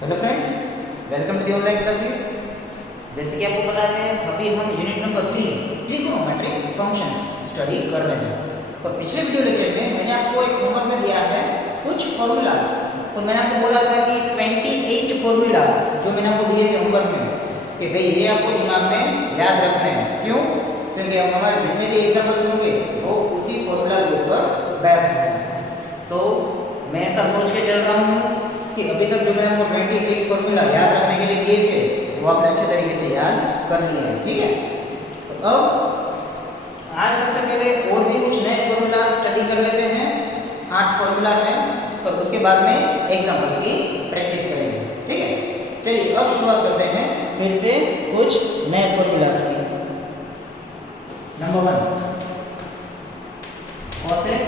Hello friends, welcome to the online classes. जैसे कि आपको पता है अभी हम unit number 3 trigonometric functions study कर रहे हैं। तो पिछले वीडियो लेक्चर में मैंने आपको एक होमवर्क में दिया है कुछ फॉर्मूलाज, और मैंने आपको बोला था कि 28 फॉर्मूलाज जो मैंने आपको दिए थे होमवर्क में कि भाई ये आपको दिमाग में याद रखने हैं। क्यों? क्योंकि हमारे जितने भी एग्जाम्पल्स होंगे वो उसी फॉर्मूला के ऊपर बेस्ड है। तो मैं ऐसा सोच के चल रहा हूँ कि अभी तक जो मैंने आपको 28 फॉर्मूला याद रखने के लिए दिए थे वो आपने अच्छे तरीके से याद कर लिए हैं। ठीक है, तो अब आज सबसे पहले और भी कुछ नए फॉर्मूला स्टडी कर लेते हैं। 8 फॉर्मूला है और उसके बाद में एग्जाम्पल की प्रैक्टिस करेंगे। ठीक है, चलिए अब शुरुआत करते हैं फिर से कुछ नए फॉर्मूलाज की। Number 1 cos x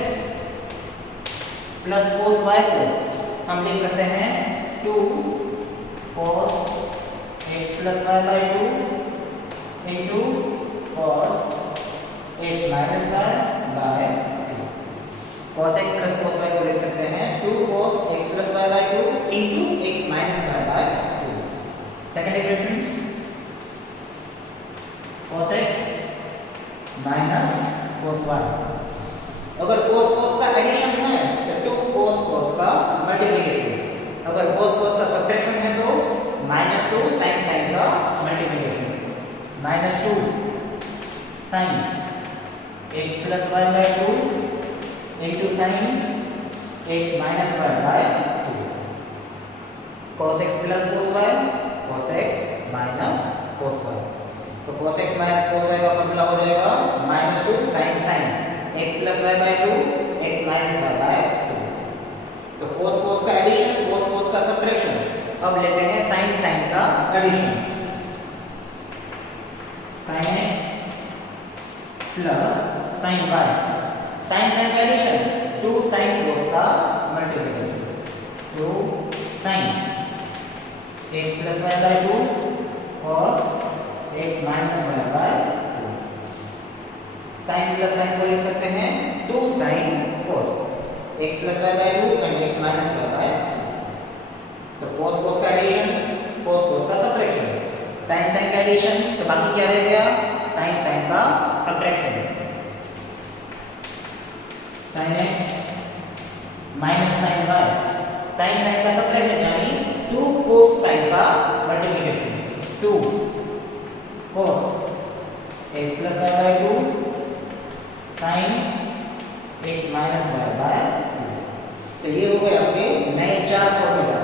plus cos y को हम लिख सकते हैं 2 cos x plus y by 2 into cos x minus y by 2। cos x plus cos y को लिख सकते हैं 2 cos x plus y by 2 into x minus y by 2। Second equation cos x minus cos y। अगर cos cos का addition है तो 2 cos cos का multiplication, अगर cos cos का सब्ट्रैक्शन है तो -2 sin sin का multiplication. -2 sin x plus y by 2 into sin x minus y by 2। cos x plus cos y cos x minus cos y। तो cos x minus cos y का formula हो जाएगा -2 sin sin x plus y by 2 x minus y by 2। तो cos cos का addition, cos cos का subtraction. अब लेते हैं sin sin का addition. sin x plus sin y, sin sin का एडिशन 2 sin cos का multiplication. 2 sin x plus y by 2 cos x minus y by 2। sin plus sin को लिख सकते हैं 2 sin cos x plus y by 2 and x minus y by 2। तो cos cos का addition, cos cos का subtraction, sin sin का addition, तो बाकी क्या रह गया? sin sin का subtraction. sin x minus sin y, sin sin का सब्ट्रैक्शन यानी 2 cos sin का multiplication. 2 cos x plus y by 2 sin x minus y by 2। तो ये हो गए आपके नए 4 फॉर्मूला।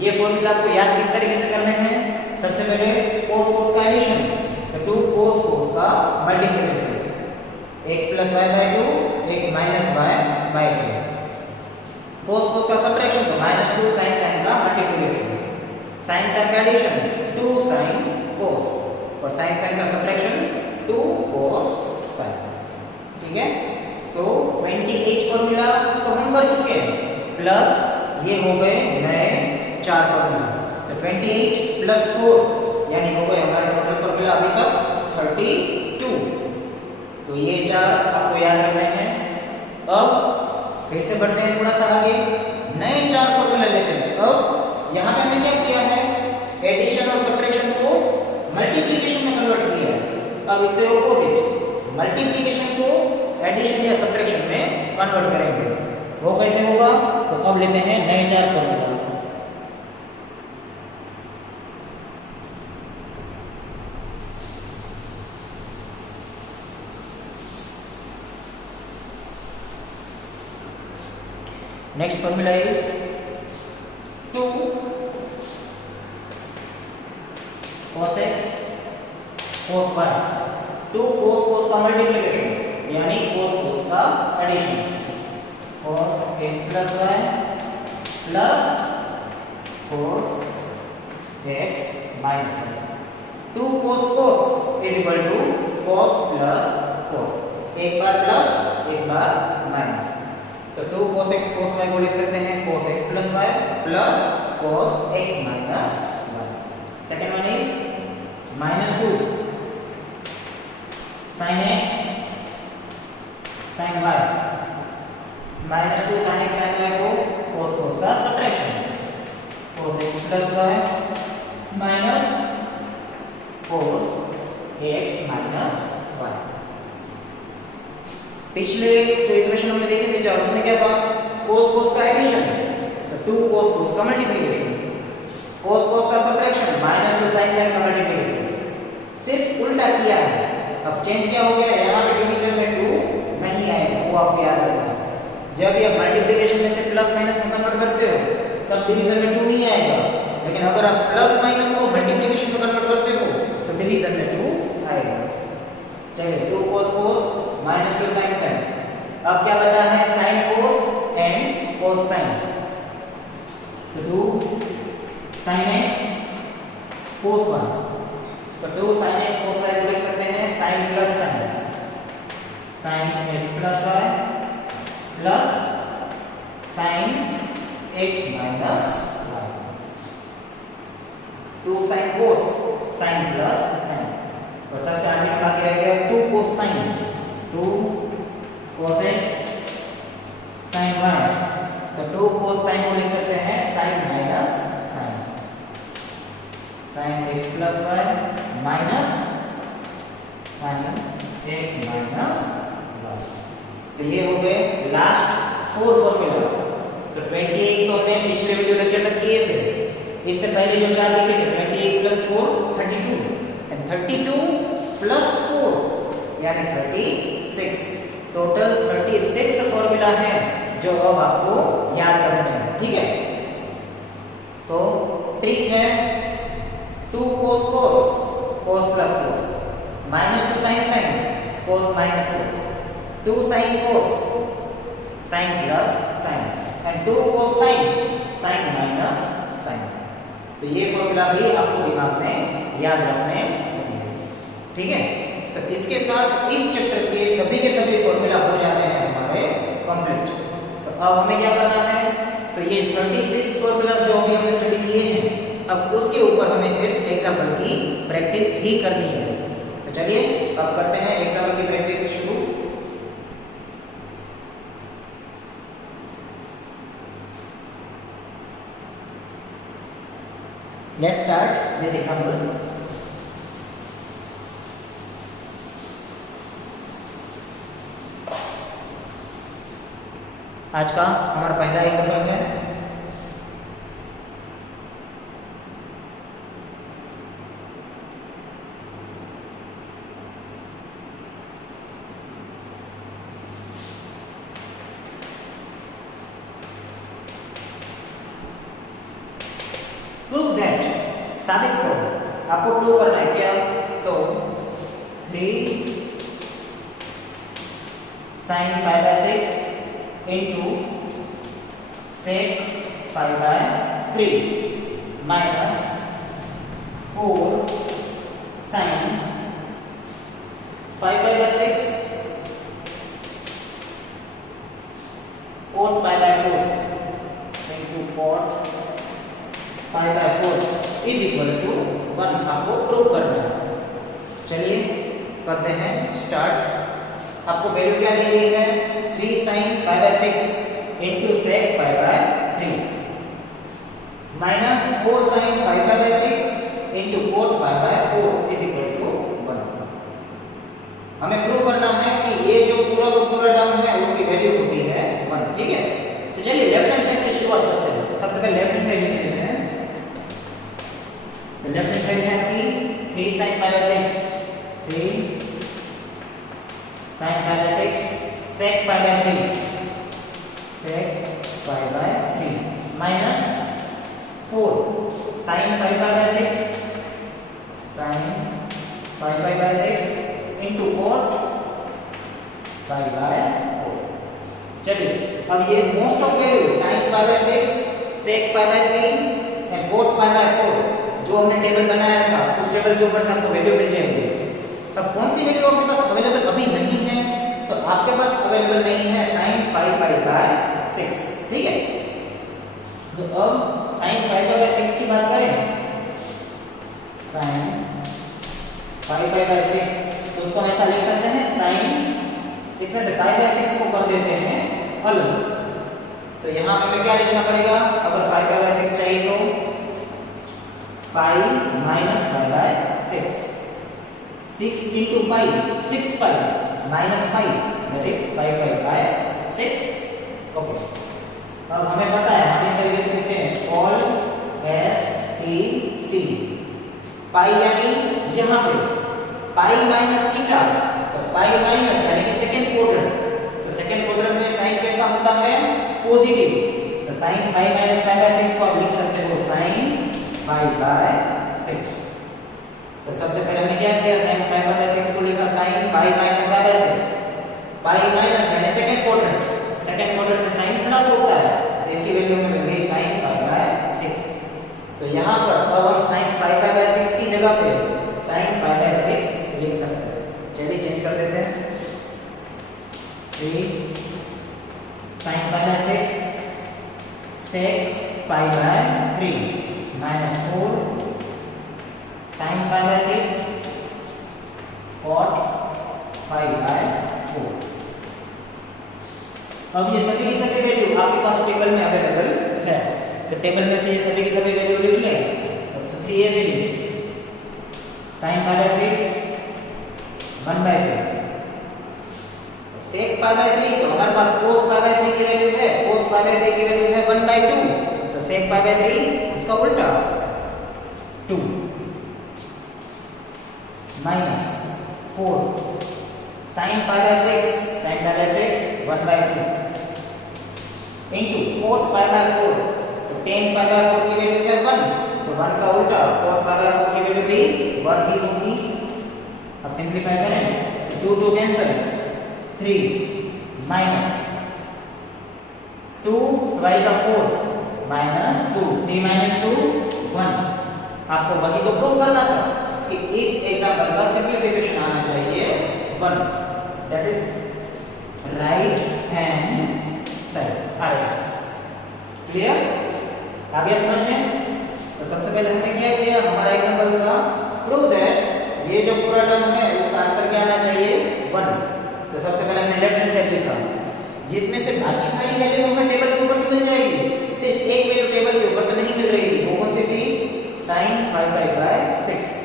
ये फॉर्मूला आपको याद किस तरीके से करने हैं? सबसे पहले cos cos का एडिशन, तो 2 cos cos का multiplication, x plus y by 2 x minus y by 2। cos cos का सब्ट्रैक्शन तो -2 sin sin का मल्टीप्लिकेशन, sin sin का एडिशन 2 sin cos और sin sin का सब्ट्रैक्शन 2 cos sin। ठीक है, तो 28 फॉर्मूला तो हम कर चुके हैं, प्लस ये हो गए नए 4 फॉर्मूला। तो 28 प्लस 4 यानी हो गए हमारे टोटल फॉर्मूला अभी तक 32। तो ये 4 आपको याद रखने हैं। अब फिर से बढ़ते हैं थोड़ा सा आगे, नए 4 फॉर्मूला लेते हैं। अब यहाँ पे हमने क्या किया है? एडिशन और सब्ट्रैक्शन को मल्टीप्लिकेशन में कन्वर्ट किया है। अब इससे ऑपोजिट मल्टीप्लिकेशन को एडिशन या सब्ट्रैक्शन में कन्वर्ट करेंगे। वो कैसे होगा? तो अब लेते हैं नए 4 formula. Next formula is 2 cos x cos y। 2 cos cos का मल्टीप्लिकेशन यानी cos cos का addition, cos x plus y plus cos x minus y। 2 cos cos is equal to cos plus cos, एक बार plus एक बार minus. तो 2 cos x cos y को लिख सकते हैं cos x plus y plus cos x minus y। Second one is -2 sin x sin y, -2 sin x sin y को cos cos का subtraction, cos x plus y minus cos x minus y. पिछले जो equation हमने देखे थे चार, उसमें क्या था, कोस कोस का एडिशन, तो 2 कोस कोस का मल्टीप्लिकेशन, कोस कोस का सब्ट्रैक्शन, माइनस 2 साइन साइन का मल्टीप्लिकेशन। सिर्फ उल्टा किया है। अब चेंज क्या हो गया, यहाँ पे डिवीजन में 2 नहीं आएगा, वो आपको याद रखना है। जब ये मल्टीप्लिकेशन में से प्लस माइनस में कन्वर्ट करते हो तब डिवीजन में 2 नहीं आएगा, लेकिन अगर आप प्लस माइनस को मल्टीप्लिकेशन में कन्वर्ट करते हो तो डिवीजन में 2 आएगा। चलिए 2 cos cos minus 2 sin sin। अब क्या बचा है, sin cos and cos sin, तो 2 sin x cos 1, तो 2 sin x cos y को लिख सकते हैं sin plus sin, sin x plus y plus sin x minus y, 2 sin cos sin plus sin, और सबसे आगे में बाकी रह गया 2 cos sin, 2 cos x sin y, तो 2 cos sin को लिख सकते हैं sin minus sin, sin x plus y minus sin x minus y। तो ये हो गए लास्ट 4 फॉर्मूला। तो 28 तो हमने पिछले वीडियो लेक्चर तक किए थे, इससे पहले जो 4 लिखे थे 28 प्लस 4 32, 32 प्लस 4 यानी 36, टोटल 36 फॉर्मूला है जो अब आपको याद रखना है, ठीक है। तो ट्रिक है 2 cos cos, cos plus cos, minus 2 sin sin, cos minus cos, 2 sin cos, sin plus sin, and 2 cos sin, sin minus sin। तो ये फॉर्मूला भी आपको दिमाग में याद रखने होंगे, ठीक है। तो इसके साथ इस चैप्टर के सभी फॉर्मूला हो जाते हैं हमारे कंप्लीट। तो अब हमें क्या करना है, तो ये 36 फॉर्मूला जो अभी हमने स्टडी किए हैं, अब उसके ऊपर हमें सिर्फ एग्जाम्पल की प्रैक्टिस ही करनी है। तो चलिए अब करते हैं एग्जाम्पल की प्रैक्टिस शुरू। Let's start with example. आज का हमारा पहला एग्जाम्पल है प्रूव दैट, साबित करो। आपको प्रूव करना है क्या, तो 3 sin pi by 6 into sec pi by 3 minus 4 sin 5 pi by 6 cot pi by 4 into cot pi by 4 is equal to 1। आपको प्रूव करना है। चलिए करते हैं स्टार्ट। आपको वैल्यू क्या दी गई है, 3 sin pi by 6 into sec pi by 3 minus 4 sin 5 pi by 6 into cot pi by 4 is equal to 1। हमें प्रूव करना है कि ये जो पूरा का पूरा टर्म है उसकी वैल्यू होती है 1, ठीक है। तो चलिए लेफ्ट हैंड साइड से शुरुआत करते हैं। सबसे पहले लेफ्ट हैंड साइड लिख लेते हैं। तो लेफ्ट हैंड साइड है आपकी 3 sin pi by 6, 3 sin pi by 6 sec pi by 3, sec pi by 3 minus 4 sin 5 pi by 6, sin 5 pi by 6 into cot pi by 4। चलिए अब ये most of value sin pi by 6 sec pi by 3 and cot pi by 4 जो हमने table बनाया था उस table के ऊपर से आपको वैल्यू मिल जाएगी। तब कौन सी वैल्यू आपके पास अवेलेबल अभी नहीं है, तो आपके पास अवेलेबल नहीं है sin 5 pi by 6, ठीक है। तो अब sin 5 pi by 6 की बात करें, sin 5 pi by 6 तो उसको हम ऐसा लिख सकते हैं sin, इसमें से pi by 6 को कर देते हैं अलग। तो यहाँ हमें क्या लिखना पड़ेगा, अगर 5 pi by 6 चाहिए तो pi minus pi by 6. 6 into pi, 6 pi minus pi, that is 5 pi by 6. Okay, अब हमें पता है, हम इस तरीके से लिखते हैं ऑल एस टी सी. पाई यानी यहाँ पे पाई माइनस थीटा, तो पाई माइनस यानी कि सेकेंड क्वाड्रेंट. तो सेकेंड क्वाड्रेंट में साइन कैसा होता है? पॉजिटिव. तो sine pi minus pi by 6 को आप लिख सकते हो साइन पाई बाय 6. तो सबसे पहले हमने क्या किया? sin 5 बाय 6 को लिखा sin pi minus pi by 6. Pi minus यानी सेकंड क्वाड्रेंट. सेकंड क्वाड्रेंट में sin प्लस होता है, तो इसकी वैल्यू में मिल गई sin पाई बाय 6. तो यहाँ पर अब हम sin 5 पाई बाय 6 की जगह पे sin पाई बाय 6 लिख सकते हैं. चलिए चेंज कर देते हैं. 3 sin pi by 6 sec pi by 3 minus 4 sin pi by 6 cot pi by 4. अब ये सभी की सभी वैल्यू आपके पास टेबल में अवेलेबल है, तो टेबल में से ये सभी की सभी वैल्यू लिख लें. तो 3 as it is sin pi by 6 1 by 3 sec pi by 3, तो हमारे पास cos pi by 3 की वैल्यू है. cos pi by 3 की वैल्यू है 1 by 2, तो sec pi by 3 उसका उल्टा 2 minus 4 sin pi by 6 sin pi by 6 1 by 2 into cot pi by 4, तो tan pi by 4 की वैल्यू है 1, तो 1 का उल्टा cot pi by 4 की वैल्यू भी 1 ही होगी. अब सिंपलीफाई करें, 2 2 cancel, 3 minus 2 twice of 4 minus 2, 3 minus 2 1. आपको वही तो प्रूव करना था कि इस एग्जाम्पल का सिंपलीफिकेशन आना चाहिए 1, that is right hand side RHS. Clear? आगे समझ में? तो सबसे पहले हमने क्या किया? हमारा एग्जाम्पल था प्रूव दैट ये जो पूरा टर्म है उसका आंसर क्या आना चाहिए? 1. तो सबसे पहले हमने लेफ्ट हैंड साइड लिखा, जिसमें से बाकी सारी वैल्यू हमें टेबल के ऊपर से मिल जाएगी. सिर्फ एक वैल्यू टेबल के ऊपर से नहीं मिल रही थी. वो कौन सी थी? sin 5 pi by 6.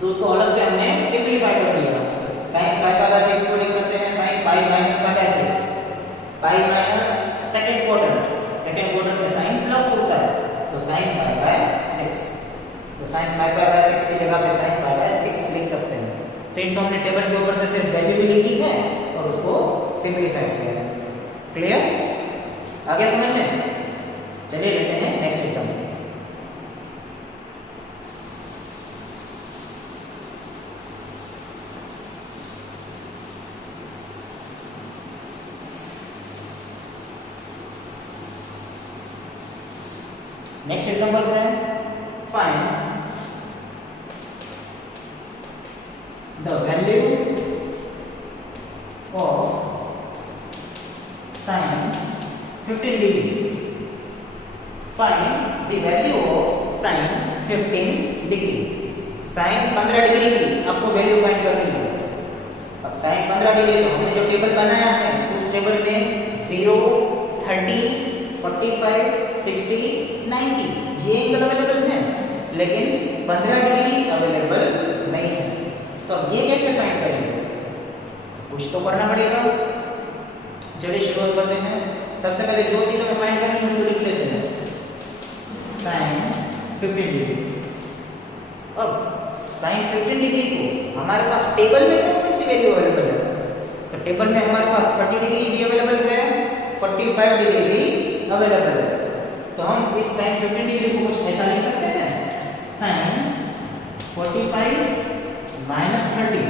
तो उसको अलग से हमने सिंपलीफाई कर दिया. sin 5 pi by 6 को लिख सकते हैं sin pi minus pi by 6. pi minus second quadrant में sin प्लस होता है, तो sin pi by 6. तो sin 5 pi by 6 की जगह पे sin pi by 6 लिख सकते हैं. फिर तो हमने टेबल के ऊपर से सिर्फ वैल्यू ही लिखी है और उसको सिंपलीफाई किया है. क्लियर? आगे समझ में? चलिए लेते हैं नेक्स्ट एग्जांपल. नेक्स्ट एग्जांपल है find the value of sin 15 degree. Find the value of sin 15 degree. sin 15 degree की आपको वैल्यू फाइंड करनी है. अब sin 15 डिग्री तो हमने जो टेबल बनाया है उस टेबल में 0 30 45 60 90 ये एंगल अवेलेबल है, लेकिन 15 डिग्री अवेलेबल नहीं है. तो अब ये कैसे फाइंड करेंगे? तो कुछ तो करना पड़ेगा. चलिए शुरुआत करते हैं. सबसे पहले जो चीज हमें फाइंड करनी है उसको लिख लेते हैं sin 15 डिग्री. अब sin 15 डिग्री को हमारे पास टेबल में कौन सी वैल्यू अवेलेबल है? तो टेबल में हमारे पास 30 डिग्री भी अवेलेबल है, 45 डिग्री भी अवेलेबल है. तो हम इस sin 15 डिग्री को कुछ ऐसा लिख सकते हैं sin 45 minus 30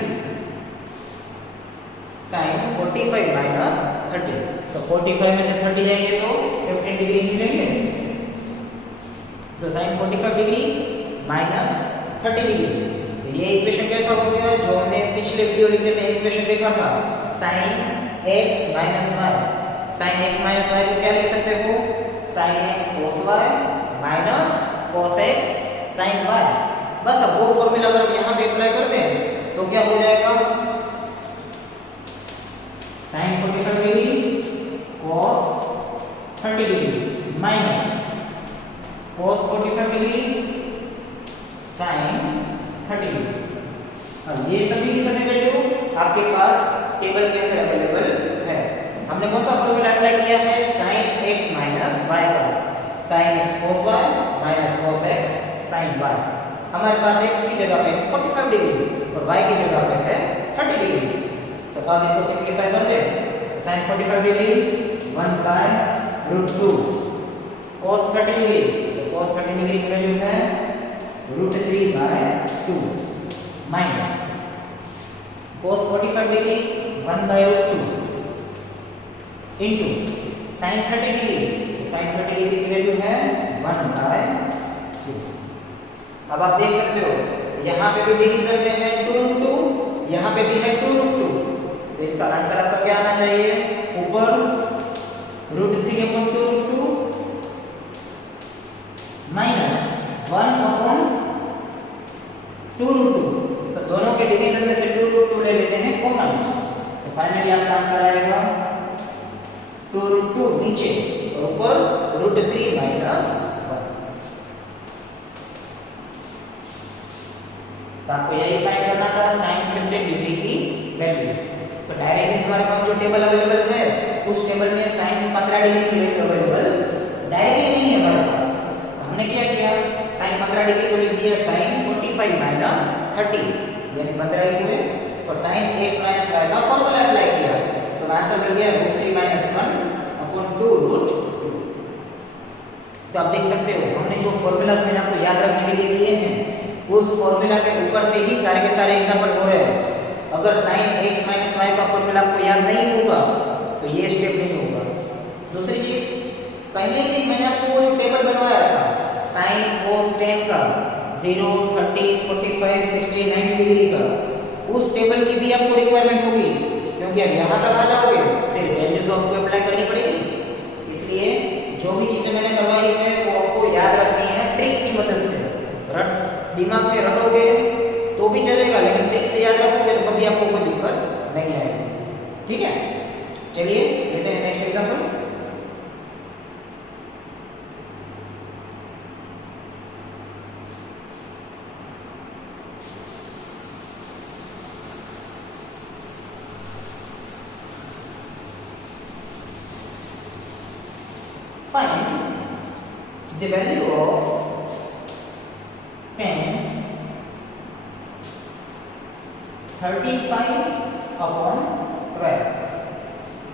sin 45 minus 30. तो 45 में से 30 जाएंगे तो 15 डिग्री मिलेंगे. तो sin 45 डिग्री minus 30 डिग्री. तो ये इक्वेशन कैसा हो गया? जो हमने पिछले वीडियो लेक्चर में इक्वेशन देखा था sin x minus y. sin x minus y को क्या लिख सकते हो? sin x cos y minus cos x sin y. बस अब वो फॉर्मूला अगर हम यहाँ पे अप्लाई करते हैं तो क्या हो जाएगा? sin 45 degree cos 30 degree minus cos 45 degree sine 30 degree. अब ये सभी की सभी वैल्यू आपके पास टेबल के अंदर अवेलेबल है। हमने कौन सा फॉर्मूला अप्लाई किया है? sin x माइनस y का, sin x cos y minus cos x sin y। हमारे पास x की जगह पे 45 डिग्री और y की जगह पे है 30 डिग्री। तो अब इसको सिंपलीफाई कर दे। तो sin 45 degree 1 by √2 cos 30 degree, तो cos 30 डिग्री की वैल्यू है √3 by 2 minus cos 45 degree 1 by √2 into sin 30 degree, sin 30 degree की वैल्यू है 1 बाय 2। अब आप देख सकते हो यहाँ पे भी डिवीजन में है 2√2, यहाँ पे भी है 2√2, तो इसका आंसर आपका क्या आना चाहिए? ऊपर √3/2√2 माइनस 1/2√2। तो दोनों के डिवीजन में से 2√2 ले लेते हैं कॉमन, तो फाइनली आपका आंसर आएगा 2√2 नीचे और ऊपर √3 माइनस 1। तो आपको यही फाइंड करना था sin 15 डिग्री की वैल्यू। तो डायरेक्टली हमारे पास जो टेबल अवेलेबल है उस टेबल में sin 15 डिग्री की वैल्यू अवेलेबल डायरेक्टली नहीं है हमारे पास। तो हमने क्या किया? sin 15 डिग्री को लिख दिया sin 45 माइनस 30 यानी 15 ही हुए और sin x माइनस y का फॉर्मूला अप्लाई किया। तो आंसर मिल गया √3 माइनस 1/2√2। तो आप देख सकते हो हमने जो फॉर्मूला मैंने आपको याद रखने के लिए दिए हैं उस फॉर्मूला के ऊपर से ही सारे के सारे एग्जांपल हो रहे हैं। अगर sin x माइनस y का फॉर्मूला आपको याद नहीं होगा तो ये स्टेप नहीं होगा। दूसरी चीज, पहले दिन मैंने आपको वो जो टेबल बनवाया था sin cos tan का 0, 30, 45, 60, 90 डिग्री का, उस टेबल की भी आपको रिक्वायरमेंट होगी क्योंकि अब यहाँ तक आ जाओगे फिर वैल्यू तो आपको अप्लाई करनी पड़ेगी। इसलिए जो भी चीजें मैंने करवाई है वो आपको याद रखनी है ट्रिक की मदद से। दिमाग में रटोगे तो भी चलेगा लेकिन ट्रिक से याद रखोगे तो कभी आपको कोई दिक्कत नहीं आएगी। ठीक है, चलिए लेते हैं next example. Find the value of tan 13 pi upon 12.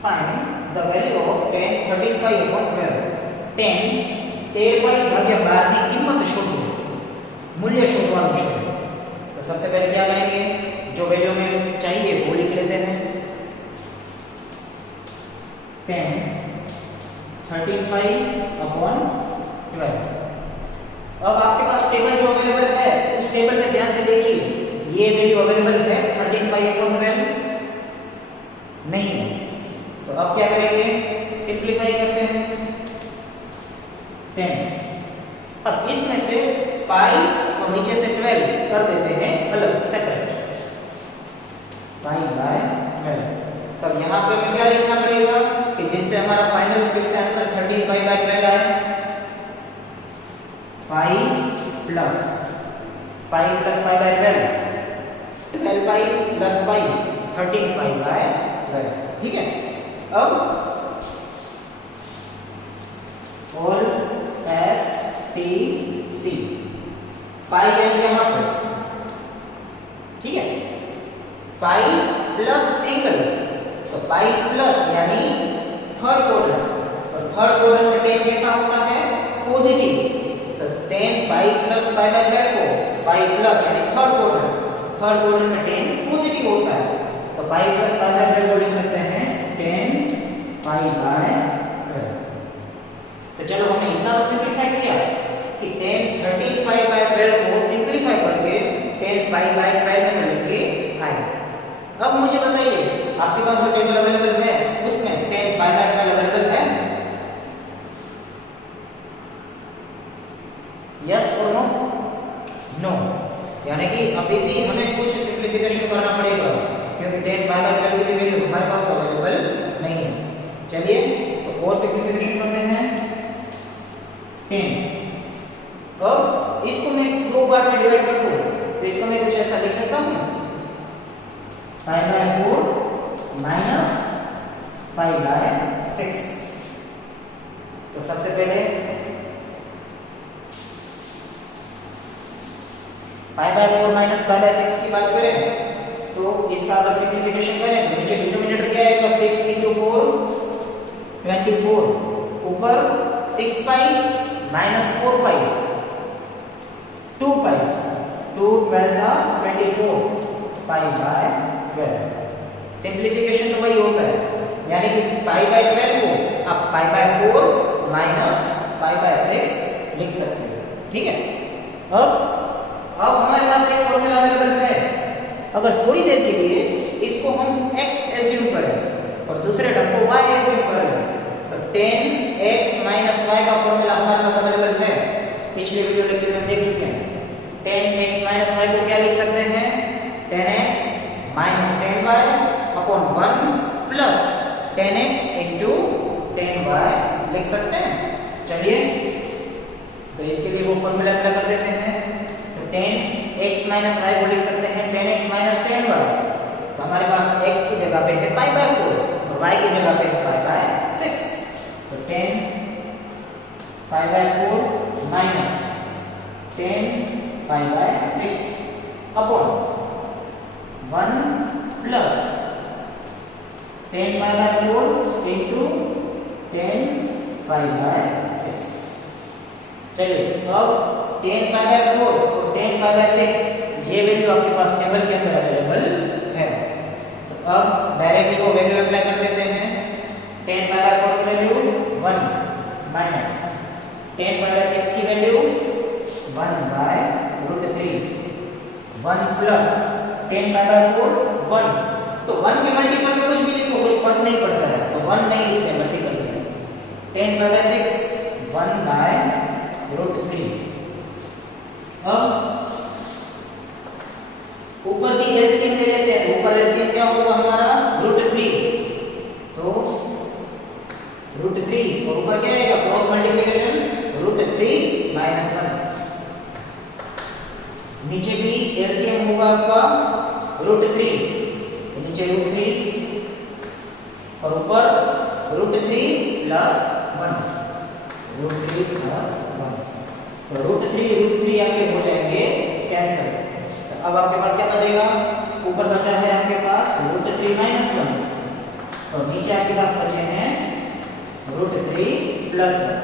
Find the value of tan 13 pi upon 12. tan 13 pi भाग्य 12 की कीमत शोधो, मूल्य शोधवाना है। तो सबसे पहले क्या करेंगे? जो वैल्यू में चाहिए वो लिख लेते हैं। tan 13 pi upon 12। अब आपके पास टेबल जो अवेलेबल है उस टेबल में ध्यान से देखिए, ये वैल्यू अवेलेबल है 13 पाई अपॉन 12 नहीं है। तो अब क्या करेंगे? सिंपलीफाई करते हैं 10। अब इसमें से पाई और नीचे से 12 कर देते हैं अलग, सेपरेट, पाई बाय 12। तब यहाँ पे हमें क्या लिखना पड़ेगा कि जिससे हमारा फाइनल फिर से आंसर 13 पाई बाय 12 आए। Pi plus pi by 12, 12 pi plus pi 13 pi by 12। ठीक है, अब ऑल एस टी सी पाई यानी यहाँ पर, ठीक है, पाई प्लस एंगल, तो पाई प्लस यानी थर्ड क्वाड्रेंट, और थर्ड क्वाड्रेंट में tan कैसा होता है? पॉजिटिव। तो tan pi plus pi by 12 को पाई प्लस यानी थर्ड क्वाड्रेंट में tan पॉजिटिव होता है, तो पाई प्लस पाई बाय 12 को लिख सकते हैं tan पाई बाय 12। तो चलो हमने इतना तो सिंपलीफाई किया कि tan 13 पाई बाय 12 को सिंपलीफाई करके tan पाई बाय 12 में लेके आए। अब मुझे बताइए आपके पास जो टेबल अवेलेबल है उसमें tan पाई बाय 12 अवेलेबल है? यस और नो? नो, यानी कि अभी भी हमें कुछ सिंपलीफिकेशन करना पड़ेगा क्योंकि tan पाई बाय 12 की वैल्यू हमारे पास तो अवेलेबल नहीं है। चलिए तो और सिंपलीफिकेशन करते हैं 10। अब इसको मैं दो पार्ट में डिवाइड कर दो तो इसको मैं कुछ ऐसा लिख सकता हूँ, पाई बाय 4 माइनस पाई बाय 6। तो सबसे पहले पाई बाय 4 माइनस पाई बाय 6 की बात करें तो इसका अगर सिंप्लीफिकेशन करें तो नीचे डिनोमिनेटर क्या आएगा, 6 into 4 24, ऊपर 6 pi minus 4 pi 2 pi 2 12 24 pi by 12। Simplification तो वही होता है, यानी कि पाई बाय 12 को आप पाई बाय 4 माइनस पाई बाय 6 लिख सकते हो। ठीक है, अब हमारे पास एक फॉर्मूला अवेलेबल है। अगर थोड़ी देर के लिए इसको हम x एज्यूम करें और दूसरे टर्म को y एज्यूम करें तो 10x माइनस y का फॉर्मूला हमारे पास अवेलेबल है, पिछले वीडियो लेक्चर में देख चुके हैं। 10x माइनस y को क्या लिख सकते हैं, 10x minus 10y upon 1 plus 10x into 10y लिख सकते हैं। चलिए तो इसके लिए वो फॉर्मूला अप्लाई कर देते हैं। तो 10x माइनस y को लिख सकते हैं 10x माइनस 10y। तो हमारे पास x की जगह पे है पाई बाय 4 और y की जगह पे है पाई बाय 6। तो 10 pi by 4 minus 10 pi by 6 upon 1 plus 10 pi by 4 into 10 pi by 6। चलिए अब 10 पाई बाय 4 और 10 पाई बाय 6 ये वैल्यू आपके पास टेबल के अंदर अवेलेबल है। तो अब डायरेक्टली वो वैल्यू अप्लाई कर देते हैं। 10 पाई बाय 4 की वैल्यू 1 माइनस 10 पाई बाय 6 की value 1 by √3 1 plus 10 pi by 4 1। तो 1 के मल्टीपल में कुछ भी लिखो कोई फर्क नहीं पड़ता है, तो 1 नहीं लिखते मल्टीपल में। 10 पाई बाय 6 1 बाय √3। अब ऊपर की एलसीएम ले लेते हैं, तो ऊपर एलसीएम क्या होगा हमारा √3, तो √3 और ऊपर क्या आएगा क्रॉस मल्टीप्लिकेशन √3 माइनस 1। नीचे भी एलसीएम होगा आपका √3, तो नीचे √3 और ऊपर √3 प्लस 1 √3 प्लस 1। तो √3 आपके हो जाएंगे कैंसिल। अब आपके पास क्या बचेगा, ऊपर बचा है आपके पास √3 माइनस 1 और नीचे आपके पास बचे हैं √3 प्लस 1।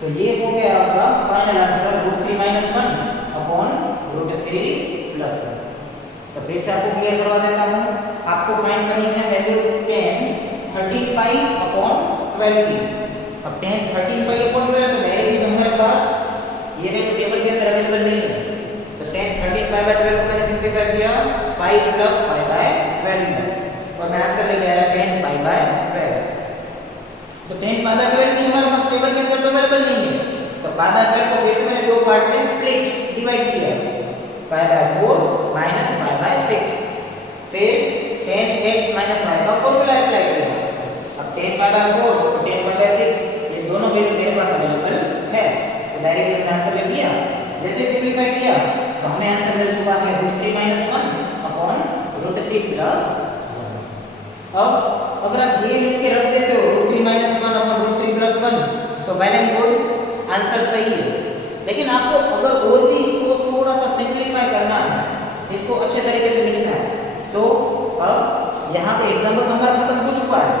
तो ये हो गया आपका final answer √3 minus 1 upon √3 plus 1। तो फिर से आपको क्लियर करवा देता हूँ, आपको फाइंड करनी है वैल्यू 10 13 पाई अपॉन 12 की। अब 10 13 पाई अपॉन 12 तो डायरेक्टली हमारे पास ये वैल्यू टेबल के अंदर अवेलेबल नहीं है। 10 13 पाई बाय 12 को मैंने सिंपलीफाई किया पाई प्लस पाई बाय 12 में और मैं आंसर लेके आया 10 पाई बाय 12। तो 10 पाई बाय 12 भी हमारे पास टेबल के अंदर अवेलेबल नहीं है, तो पाई बाय 12 को फिर से मैंने दो पार्ट में स्प्लिट डिवाइड किया, पाई बाय 4 माइनस पाई बाय 6। फिर 10x माइनस y का फॉर्मूला अप्लाई किया। अब 10 पाई बाय 4 और 10 पाई बाय 6 ये दोनों वैल्यू मेरे पास अवेलेबल है, तो डायरेक्टली हमने आंसर ले लिया। जैसे सिंपलीफाई किया तो हमें आंसर मिल चुका है √3 माइनस 1 अपॉन √3 प्लस 1। अब अगर आप ये लिख के रख देते हो √3 माइनस 1 अपॉन √3 प्लस 1 तो वेल एंड गुड, आंसर सही है। लेकिन आपको अगर और भी इसको थोड़ा सा सिंपलीफाई करना है, इसको अच्छे तरीके से लिखना है, तो अब यहाँ पे एग्जाम्पल तो हमारा खत्म हो चुका है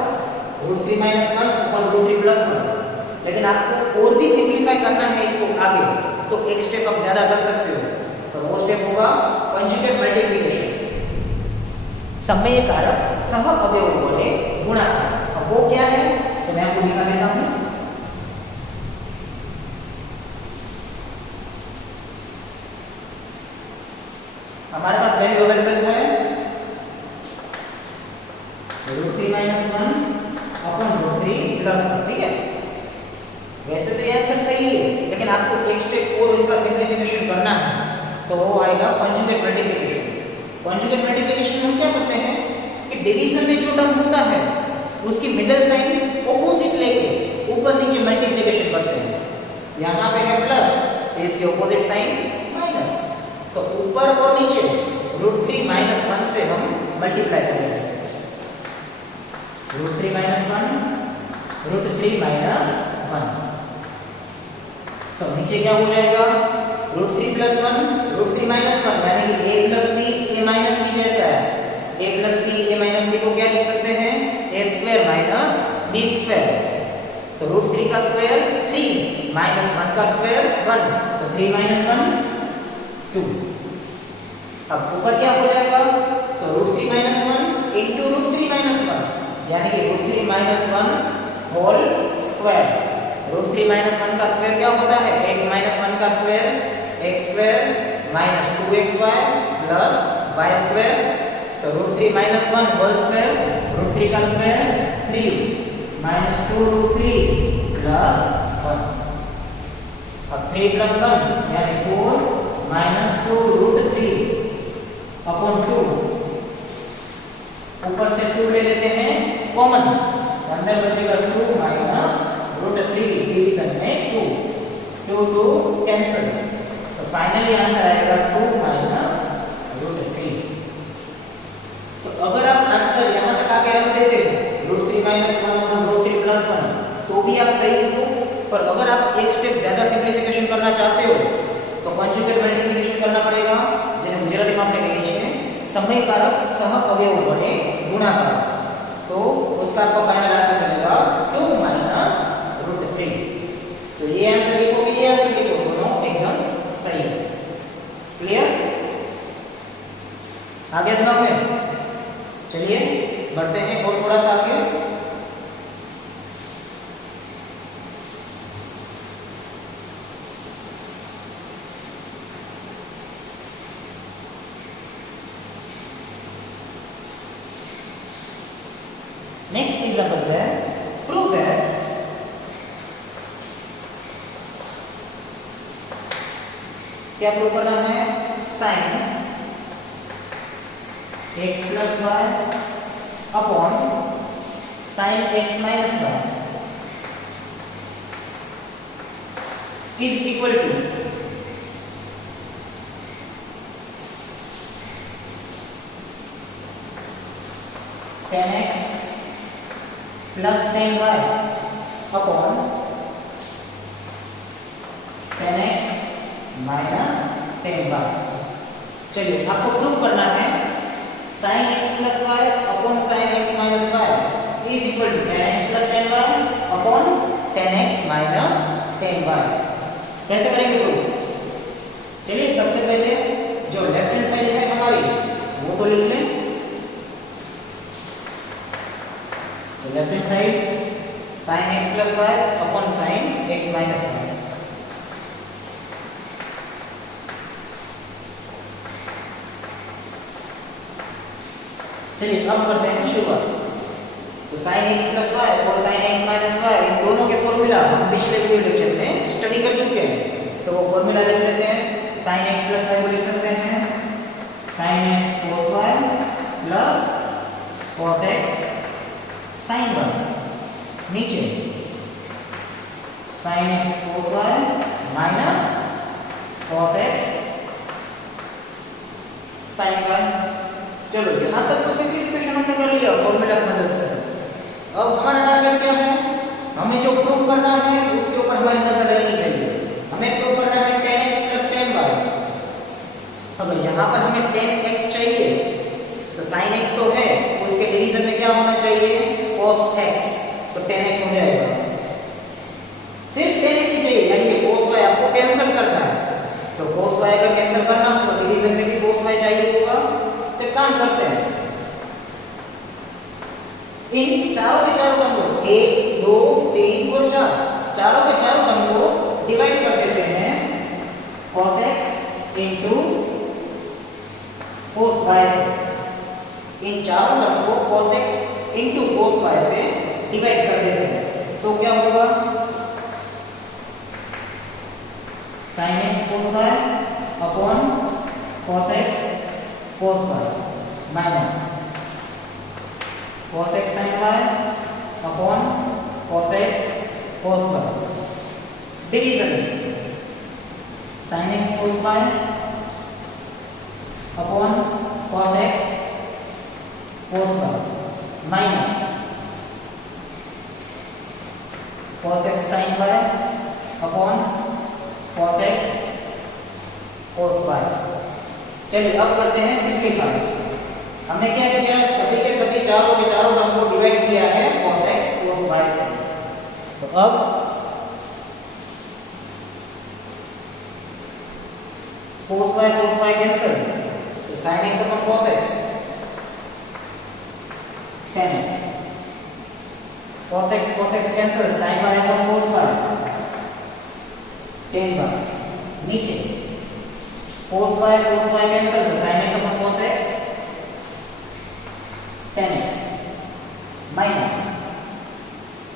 √3 माइनस 1 अपॉन √3 प्लस 1। लेकिन आपको और भी सिंपलीफाई करना है इसको आगे, तो एक स्टेप आप ज्यादा कर सकते हो, तो वो स्टेप होगा कंजुगेट मल्टीप्लिकेशन, समय कारक सह अवयवों वडे गुणाकार। अब वो क्या है तो मैं आपको दिखा देता हूं। हमारे पास वैल्यू अवेलेबल है √3 माइनस 1 अपॉन √3 प्लस 1। ठीक है, वैसे तो ये आंसर सही है, लेकिन आपको एक स्टेप और इसका सिंपलीफिकेशन करना है, तो वो आएगा कंजुगेट मल्टीप्लिकेशन। कंजुगेट मल्टीप्लिकेशन में हम क्या करते हैं कि डिवीजन में जो टर्म होता है उसकी मिडिल साइन ऑपोजिट लेके ऊपर नीचे मल्टीप्लिकेशन करते हैं। यहाँ पे है प्लस, इसकी ऑपोजिट साइन ऊपर और नीचे √3 माइनस 1 से हम मल्टीप्लाई करेंगे। √3 माइनस 1 √3 माइनस 1, तो नीचे क्या हो जाएगा √3 प्लस 1 √3 माइनस 1, यानी कि a plus b a minus b जैसा है। a plus b a minus b को क्या लिख सकते हैं a square minus b square. तो √3 का स्क्वायर 3 माइनस 1 का स्क्वायर 1, तो 3 माइनस 1 2। अब ऊपर क्या हो जाएगा, तो √3 माइनस 1 इंटू √3 माइनस 1, यानी कि √3 माइनस 1 होल स्क्वायर। √3 माइनस 1 का स्क्वायर क्या होता है x माइनस 1 का square, x square minus 2xy plus y square. तो √3 माइनस 1 होल स्क्वायर, √3 का स्क्वायर 3 माइनस 2√3 प्लस 1। अब 3 प्लस 1 यानी 4 माइनस 2√3 अपॉन 2। ऊपर से 2 ले लेते हैं कॉमन, अंदर बचेगा 2 माइनस √3 डिवीजन में 2, 2 2 कैंसिल। तो फाइनली आंसर आएगा 2 माइनस √3। तो अगर आप आंसर यहां तक आके रख देते हैं √3 माइनस 1 अपॉन √3 प्लस 1, तो भी आप सही हो। पर अगर आप एक स्टेप ज्यादा सिंप्लिफिकेशन करना चाहते हो तो कॉन्जुगेट मल्टीप्लिकेशन करना पड़ेगा, જેને ગુજરાતીમાં આપણે કહીએ છીએ સમયકારક સહ અવયવ વડે ગુણાકાર। तो उसका आपका फाइनल आंसर मिलेगा 2 माइनस √3। तो ये आंसर लिखो कि ये आंसर लिखो, दोनों एकदम सही है। क्लियर? आगे दिमाग में चलिए बढ़ते हैं और थोड़ा सा आगे। नेक्स्ट एग्जांपल है प्रूव दैट क्या प्रूव करना है, sin x plus y upon sin x minus y is equal to tan x plus tan y upon tan x minus tan y। चलिए आपको प्रूव करना है sin x plus y upon sin x minus y is equal to tan x plus tan y upon tan x minus tan y। कैसे करेंगे prove? चलिए सबसे पहले जो लेफ्ट हैंड साइड है हमारी वो तो लिख लें। तो left hand side sin x plus y upon sin x minus y। चलिए अब करते हैं शुरुआत। तो sin x प्लस y और sin x माइनस y इन दोनों के फॉर्मूला हम पिछले वीडियो लेक्चर में स्टडी कर चुके हैं, तो वो फॉर्मूला लिख लेते हैं। sin x प्लस y को लिख सकते हैं sin x cos y plus cos x sin y। नीचे sin x cos y minus cos x sin y। चलो यहाँ तक तो सिंप्लिफिकेशन हमने कर लिया फॉर्मूला की मदद से। अब हमारा टारगेट क्या है, हमें जो प्रूव करना है उसके ऊपर हमारी नजर रहनी चाहिए। हमें प्रूव करना है tan x plus tan y। अगर यहाँ पर हमें tan x चाहिए तो sin x तो है, उसके डिवीजन में क्या होना चाहिए cos x, तो tan x हो जाएगा। सिर्फ tan x ही चाहिए, यानी cos y आपको कैंसिल करना है। तो cos y अगर कैंसिल करना हो तो डिवीजन में भी cos y चाहिए होगा। तो काम करते हैं, इन चारों के चारों टर्म को 1 2 3 और 4 चारों के चारों टर्म को डिवाइड कर देते हैं cos x into cos y से। इन चारों टर्म को cos x into cos y से डिवाइड कर देते हैं, तो क्या होगा sin x cos y upon cos x cos y minus cos x sin y upon cos x cos y। Division sin x cos y upon cos x cos y minus cos x sin y upon cos x cos y। चलिए अब करते हैं simplify. हमने क्या किया, सभी के सभी चारों के चारों टर्म को डिवाइड किया है cos x cos y से। तो अब cos y कैंसिल, तो sin x upon cos x tan x, cos x cancel, sin y upon cos y tan y। नीचे cos y कैंसिल, तो sin x upon cos x tan x minus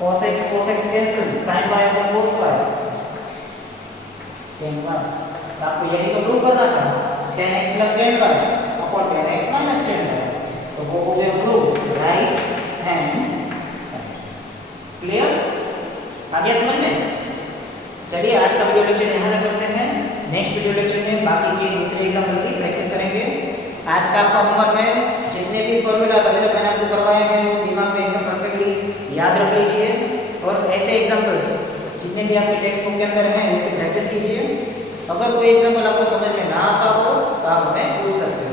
cos x cancel, sin y upon cos y tan y। आपको यही तो prove करना था, tan x plus tan y upon tan x minus tan y। तो वो हो गया prove right hand side. Clear? आ गया समझ में? चलिए आज का वीडियो लेक्चर यहाँ तक करते हैं। नेक्स्ट वीडियो लेक्चर में बाकी के दूसरे एग्जाम्पल की प्रैक्टिस करेंगे। आज का आपका होमवर्क है, जितने भी फॉर्मूला अभी तक मैंने आपको करवाए हैं वो दिमाग में एकदम परफेक्टली याद रख लीजिए, और ऐसे एग्जाम्पल्स जितने भी आपके टेक्स्ट बुक के अंदर हैं उसकी प्रैक्टिस कीजिए। अगर कोई एग्जाम्पल आपको समझ में ना आता हो तो आप हमें पूछ सकते हैं।